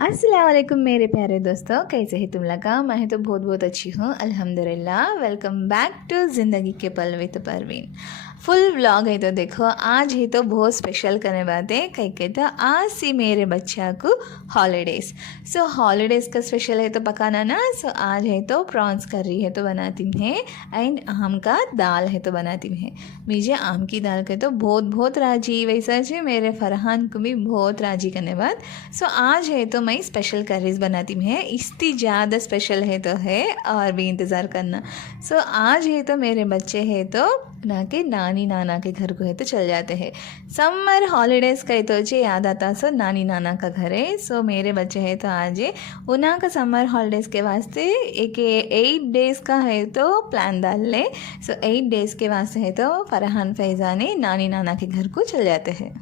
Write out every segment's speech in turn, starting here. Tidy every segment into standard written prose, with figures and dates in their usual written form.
अस्सलाम वालेकुम मेरे प्यारे दोस्तों, कैसे हैं तुम लोग? मैं तो बहुत बहुत अच्छी हूँ अल्हम्दुलिल्लाह। वेलकम बैक टू ज़िंदगी के पल विद परवीन। फुल व्लॉग है तो देखो, आज है तो बहुत स्पेशल करने बात है। कहीं कहीं तो आज से मेरे बच्चा को हॉलीडेज़। सो हॉलीडेज़ का स्पेशल है तो पकाना ना। सो आज है तो प्रॉन्स करी है तो बनाती हैं एंड आम का दाल है तो बनाती हैं। मुझे आम की दाल के तो बहुत बहुत राजी, वैसा है मेरे फरहान को भी बहुत राजी करने बाद। सो आज है तो मैं स्पेशल करीज बनाती हूँ। इतनी ज़्यादा स्पेशल है तो है और भी इंतज़ार करना। सो आज है तो मेरे बच्चे हैं तो ना के नानी नाना के घर को है तो चल जाते हैं। समर हॉलीडेज़ का तो जे याद आता सो नानी नाना का घर है। सो मेरे बच्चे हैं तो आज उना का समर हॉलीडेज़ के वास्ते एक 8 डेज़ का है तो प्लान डाल ले। सो 8 डेज़ के वास्ते है तो फरहान फैज़ान नानी नाना के घर को चल जाते हैं।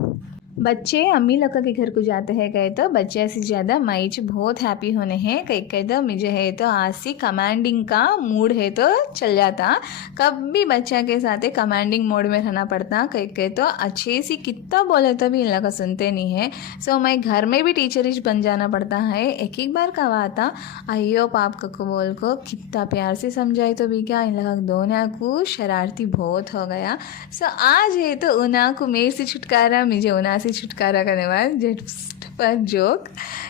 बच्चे अम्मी लोग के घर को जाते हैं कहे तो बच्चे से ज़्यादा माइच बहुत हैप्पी होने हैं। कहीं तो मुझे है तो आज से कमांडिंग का मूड है तो चल जाता। कभी बच्चा के साथ कमांडिंग मोड में रहना पड़ता। कहीं तो अच्छे से कितना बोले तो भी इन लोग का सुनते नहीं है। सो मैं घर में भी टीचरिश बन जाना पड़ता है। एक एक बार कहा आता अयो पाप को बोल को कितना प्यार से समझाए तो भी क्या, इन लोग दोनों को शरारती बहुत हो गया। सो आज है तो उना को मेरे से छुटकारा, मुझे उना से छुटकारा करने वाला जस्ट पर जोक।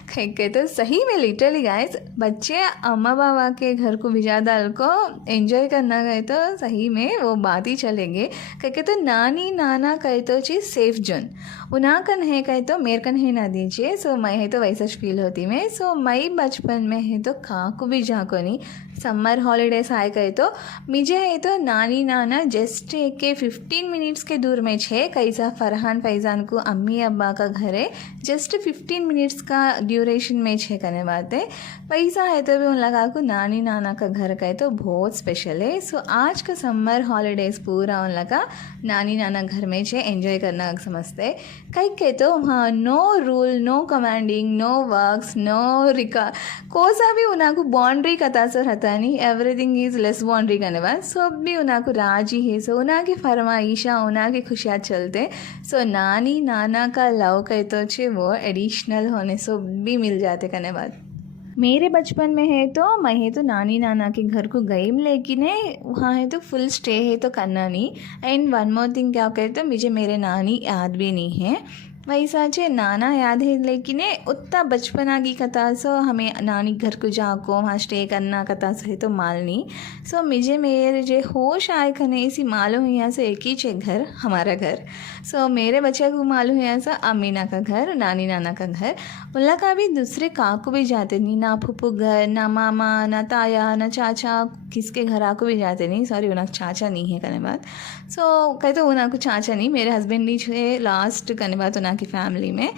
कहीं तो सही में लिटरली गाइस, बच्चे अम्मा बाबा के घर को भिजा डाल को एंजॉय करना गए तो सही में वो बात ही चलेंगे। कहीं तो नानी नाना कहे तो चीज़ सेफ जोन उना कन है, कहे तो मेरे कन है ना दीजिए। सो मैं है तो वैसा फील होती मैं। सो मैं बचपन में है तो कहाँ को भी जा को नहीं। समर हॉलीडेज आए कहे तो मुझे है तो नानी नाना जस्ट एक 15 मिनट्स के दूर में छे। कैसा फरहान फैज़ान को अम्मी अब्बा का घर है जस्ट 15 मिनट्स का ड्यूरेशन में छे करने बात है। पैसा है तो भी उन लगा को नानी नाना का घर का है तो बहुत स्पेशल है। सो आज का समर हॉलीडेज़ पूरा उन लगा नानी नाना घर में छे एंजॉय करना समझते। कहीं के तो हाँ, no rule, no commanding, no works, no रिका कोसा भी उना को बाउंड्री कता सो रहता नहीं। एवरीथिंग इज़ लेस बाउंड्री करने बाद सब भी उना को राजी है। सो उना की फरमाइशा उना की खुशियाँ चलते। सो नानी नाना का लव कहे तो छे वो एडिशनल होने सो भी मिल जाते करने बाद। मेरे बचपन में है तो मैं है तो नानी नाना के घर को गई, लेकिन है वहाँ है तो फुल स्टे है तो करना नहीं। एंड वन मोर थिंग क्या कहते तो मुझे मेरे नानी याद भी नहीं है। वैसा चे नाना याद है, लेकिन उतना बचपना की कथा सो हमें नानी घर को जाको वहाँ स्टे करना कथा सो है तो माल नहीं। सो मुझे मेरे जो होश आए खने इसी मालूम है यहाँ से एक ही चे घर हमारा घर। सो मेरे बच्चे को मालूम है यहाँ से अमीना का घर, नानी नाना का घर। उल्ला का भी दूसरे काकू भी जाते नहीं, ना फूफू घर, ना मामा, ना ताया, ना चाचा, किसके घर आको भी जाते नहीं। सॉरी उना चाचा नहीं है करने बात। सो कहते उना को चाचा नहीं, मेरे हस्बैंड ही छे लास्ट करने बात उना की फैमिली में।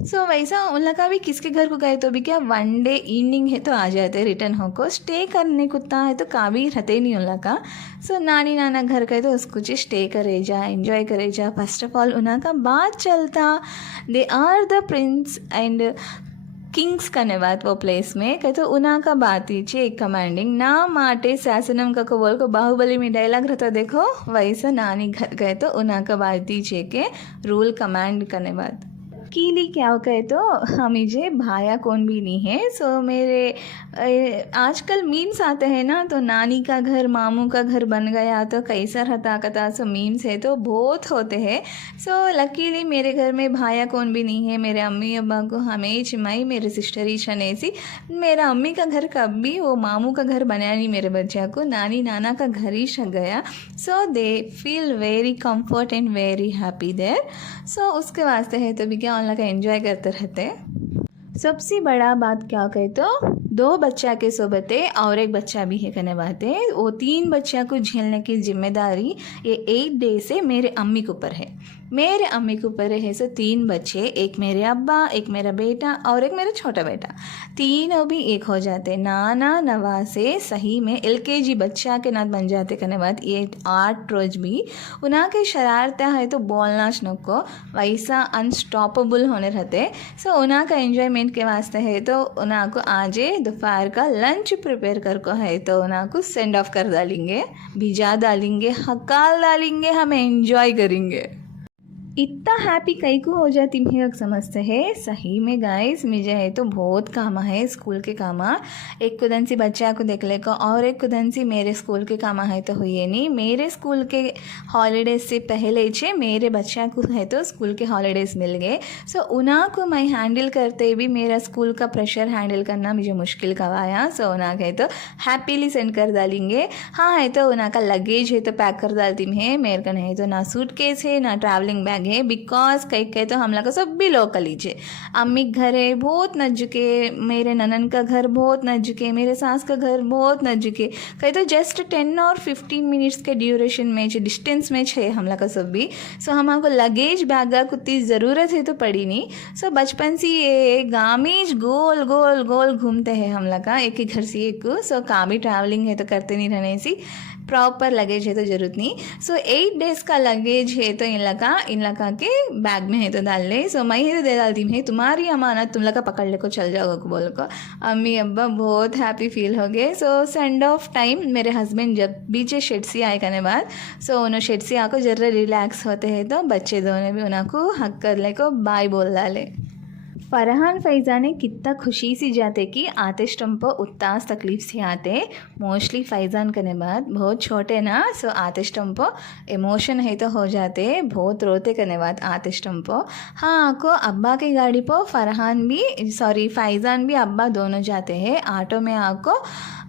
सो वैसा उन लोग का भी किसके घर को गए तो भी क्या वन डे इवनिंग है तो आ जाते रिटर्न होको। स्टे करने कुत्ता है तो काभी रहते नहीं उन लोग का। सो नानी नाना घर गए तो उसको स्टे करे जा, एंजॉय करे जा। फर्स्ट ऑफ ऑल उना का बात चलता, they are the prince and kings करने बात वो प्लेस में कहते उना का बात ही चे एक कमांडिंग ना माटे शासनम का को बोल को बाहुबली में डायलॉग रहता देखो, वैसा नानी घर गए तो उना का बात ही चे के रूल कमांड करने बात। कीली क्या कहे तो मुझे भाया कौन भी नहीं है। सो मेरे आजकल मीम्स आते हैं ना तो नानी का घर मामू का घर बन गया तो कैसा रहता कता। सो मीम्स है तो बहुत होते हैं। सो लकीली मेरे घर में भाया कौन भी नहीं है। मेरे अम्मी अब्बा को हमेशा माई मेरे सिस्टर ही छने सी। मेरा अम्मी का घर कभी वो मामू का घर बनाया नहीं, मेरे बच्चा को नानी नाना का घर ही छक गया। So they feel very comfort and very happy there. So उसके वास्ते है तो भी क्या उन लोग एंजॉय करते रहते। सबसे बड़ा बात क्या कहे तो 2 बच्चा के सोबते और एक बच्चा भी है करने बात है। वो 3 बच्चा को झेलने की जिम्मेदारी ये 8 डे से मेरे अम्मी के ऊपर है। मेरे अम्मी के ऊपर है सो 3 बच्चे, एक मेरे अब्बा, एक मेरा बेटा और एक मेरा छोटा बेटा। तीनों भी एक हो जाते। नाना नवा से सही में LKG बच्चा के नाथ बन जाते करने बाद ये 8 रोज भी उना के शरारतें है तो बोलना को वैसा अनस्टॉपेबल होने रहते। सो उना का एंजॉयमेंट के वास्ते है तो उना को आज दोपहर का लंच प्रिपेयर कर को है तो उना को सेंड ऑफ कर डालेंगे, भिजा डालेंगे, हकाल डालेंगे, हम एंजॉय करेंगे। इतना हैप्पी कई को हो जाती मैं समझते है सही में गाइस मुझे है तो बहुत काम है स्कूल के काम। एक कुदन सी बच्चा को देख ले को और एक कुदन सी मेरे स्कूल के काम है तो हुई नहीं। मेरे स्कूल के हॉलीडेज से पहले छे मेरे बच्चा को है तो स्कूल के हॉलीडेज मिल गए। सो उना को मैं हैंडल करते भी मेरा स्कूल का प्रेशर हैंडल करना मुझे मुश्किल कवाया। सो उना है तो हैप्पीली सेंड कर डालेंगे। हाँ है तो उना का लगेज है तो पैक कर डालती मैं। मेरे का नहीं तो ना सूटकेस है ना ट्रैवलिंग बैग है बिकॉज कहीं तो हम लोग का सब भी लोकल ही है। अम्मी घर है बहुत नज़दीके, मेरे ननन का घर बहुत नज़दीके, मेरे सास का घर बहुत नज़दीके। कहीं तो जस्ट 10 और 15 मिनट्स के ड्यूरेशन में डिस्टेंस में है हम लोग का सब भी। सो हमको लगेज बैग का कुछ ज़रूरत है तो पड़ी नहीं। सो बचपन से ये गाँव में गोल गोल गोल घूमते हैं हम लोग का एक ही घर से एक। सो कहाँ भी ट्रैवलिंग है तो करते नहीं रहने सी प्रॉपर लगेज है तो ज़रूरत नहीं। सो 8 डेज़ का लगेज है तो इन लगा के बैग में है तो डाल ले। सो मैं ही तो दे डालती हूँ तुम्हारी अमानत तुम लगा पकड़ ले को चल जाओगे बोल को। अम्मी अब्बा बहुत हैप्पी फील हो गए। सो सेंड ऑफ टाइम मेरे हस्बैंड जब बीचे शेड्सी आए करने बाद सो उन्होंने शेड्सी आको जर्रा रिलैक्स होते हैं तो बच्चे दोनों भी उनको हक कर ले को बाय बोल डाले। फरहान फैज़ा ने कितना खुशी से जाते कि आतिश टम्पो उतास तकलीफ से आते। मोस्टली फैज़ान करने बाद बहुत छोटे ना सो आतिश टम्पो इमोशन है तो हो जाते बहुत रोते करने बाद आतिश टम्पो। हाँ को अब्बा की गाड़ी पर फरहान भी फैज़ान भी अब्बा दोनों जाते हैं। ऑटो में आको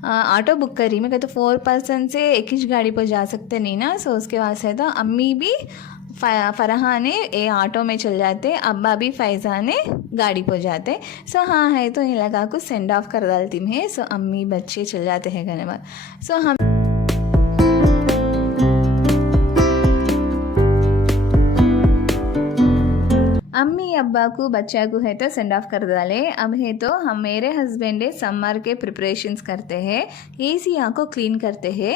ऑटो बुक करी मैं कहते 4 पर्सन से एक ही गाड़ी पर जा सकते नहीं ना। सो उसके वास्ते तो अम्मी भी फरहान ने ए ऑटो में चल जाते, अब्बा भी फैज़ा ने गाड़ी पर जाते। सो हाँ है तो इन लगा को सेंड ऑफ कर डालती मैं। सो अम्मी बच्चे चल जाते हैं घर में। सो हम अम्मी अब्बा को बच्चा को है तो सेंड ऑफ कर डाले। अब है तो हम मेरे हस्बैंड समर के प्रिपरेशंस करते हैं, एसी को क्लीन करते हैं।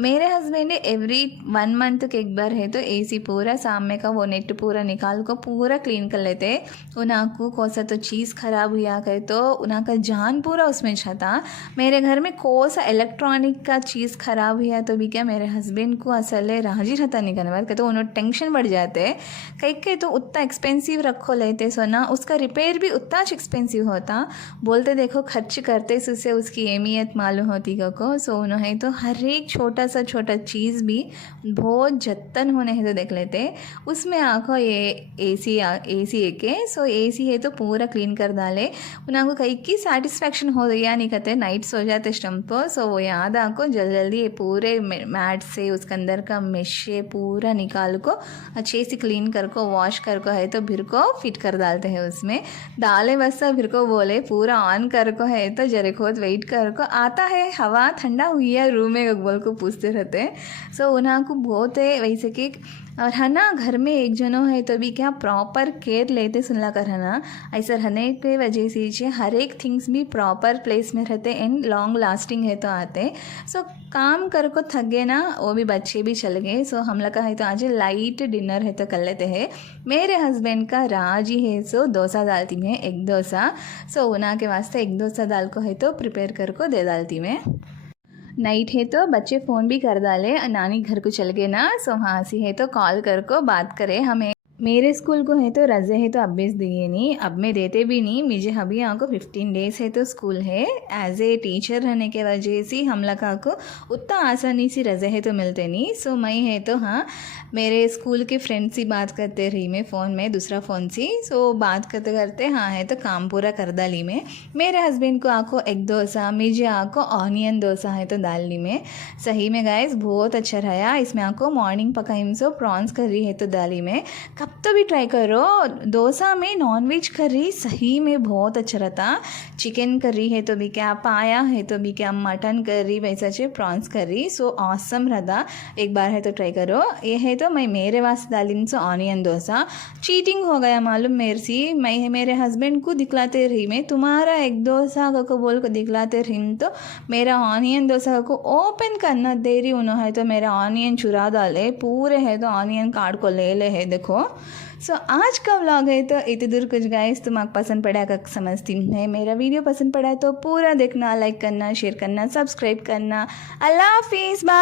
मेरे हस्बैंड एवरी 1 मंथ के एक बार है तो एसी पूरा सामने का वो नेट पूरा निकाल को पूरा क्लीन कर लेते हैं। उनको कौन सा तो चीज़ ख़राब हुआ करे तो उनका जान पूरा उसमें छता। मेरे घर में कौन सा इलेक्ट्रॉनिक का चीज़ ख़राब हुआ तो भी क्या मेरे हस्बैंड को असल राजी रहता नहीं करने बाद तो उन्होंने टेंशन बढ़ जाते। कहीं तो उतना एक्सपेंसिव रखो लेते सो ना उसका रिपेयर भी उतना एक्सपेंसिव होता। बोलते देखो खर्च करते उससे उसकी अहमियत मालूम होती को। सो उन्होंने तो हर एक छोटा चीज़ भी बहुत जतन होने है तो देख लेते। उसमें आँखों ये एसी के सो एसी है तो पूरा क्लीन कर डाले। उनको कहीं की सेटिस्फेक्शन हो गया नहीं कहते नाइट सो जाते स्टम्प। सो वो याद आको जल्दी पूरे मैट से उसके अंदर का मेशे पूरा निकाल को अच्छे से क्लीन कर को वॉश कर को है तो फिर को फिट कर डालते हैं। उसमें डाले बस फिर को बोले पूरा ऑन कर को है तो जरे खोद वेट कर को आता है हवा ठंडा हुई है रूम में बोल को पूछते रहते हैं। सो उनको बहुत है वैसे कि और है ना घर में एक जनो है तो भी क्या प्रॉपर केयर लेते सुनला कर है ना। ऐसा रहने के वजह से हर एक थिंग्स भी प्रॉपर प्लेस में रहते एंड लॉन्ग लास्टिंग है तो आते। सो काम कर को थक गए ना वो भी बच्चे भी चल गए। सो हम लोग का है तो आज लाइट डिनर है तो कर लेते हैं। मेरे हस्बैंड का राज ही है सो डोसा डालती मैं एक डोसा। सो उना के वास्ते एक डोसा दाल को है तो प्रिपेयर कर को दे डालती मैं। नाइट है तो बच्चे फ़ोन भी कर डाले नानी घर को चल गए ना। सो हाँ सी है तो कॉल कर को बात करे हमें। मेरे स्कूल को है तो रज़े है तो अब बेच दिए नहीं, अब मैं देते भी नहीं। मुझे अभी यहाँ को 15 डेज़ है तो स्कूल है। एज ए टीचर रहने के वजह से हम लोग को उतना आसानी से रज़े है तो मिलते नहीं। सो मैं है तो हाँ मेरे स्कूल के फ्रेंड से बात करते रही मैं फ़ोन में दूसरा फ़ोन से। सो बात करते करते हाँ है तो काम पूरा कर डाली मैं। मेरे हस्बैंड को आको एग डोसा, मुझे आको ऑनियन डोसा है तो डाल ली मैं। सही में गाइस बहुत अच्छा रहा। इसमें आको मॉर्निंग पकाई सो प्रॉन्स करी है तो डाली मैं। कब तो भी ट्राई करो डोसा में नॉनवेज करी सही में बहुत अच्छा रहता। चिकन करी है तो भी क्या, पाया है तो भी क्या, मटन करी वैसा चे प्रॉन्स करी सो ऑसम रहता। एक बार है तो ट्राई करो। ये है तो मैं मेरे वास्ते डाली सो ऑनियन डोसा। चीटिंग हो गया मालूम मेरे से। मैं मेरे हस्बैंड को दिखलाते रही मैं तुम्हारा एग डोसा को बोल को दिखलाते रही तो मेरा ऑनियन डोसा को ओपन करना दे रही उन्होंने तो मेरा ऑनियन चुरा डाले पूरे है तो ऑनियन काट को ले ले है देखो। सो आज का व्लॉग है तो इतनी दूर कुछ गाइस तुम्हें पसंद पड़ा का समझती है। मेरा वीडियो पसंद पड़ा तो पूरा देखना, लाइक करना, शेयर करना, सब्सक्राइब करना। अल्लाह हाफिज़, बाय।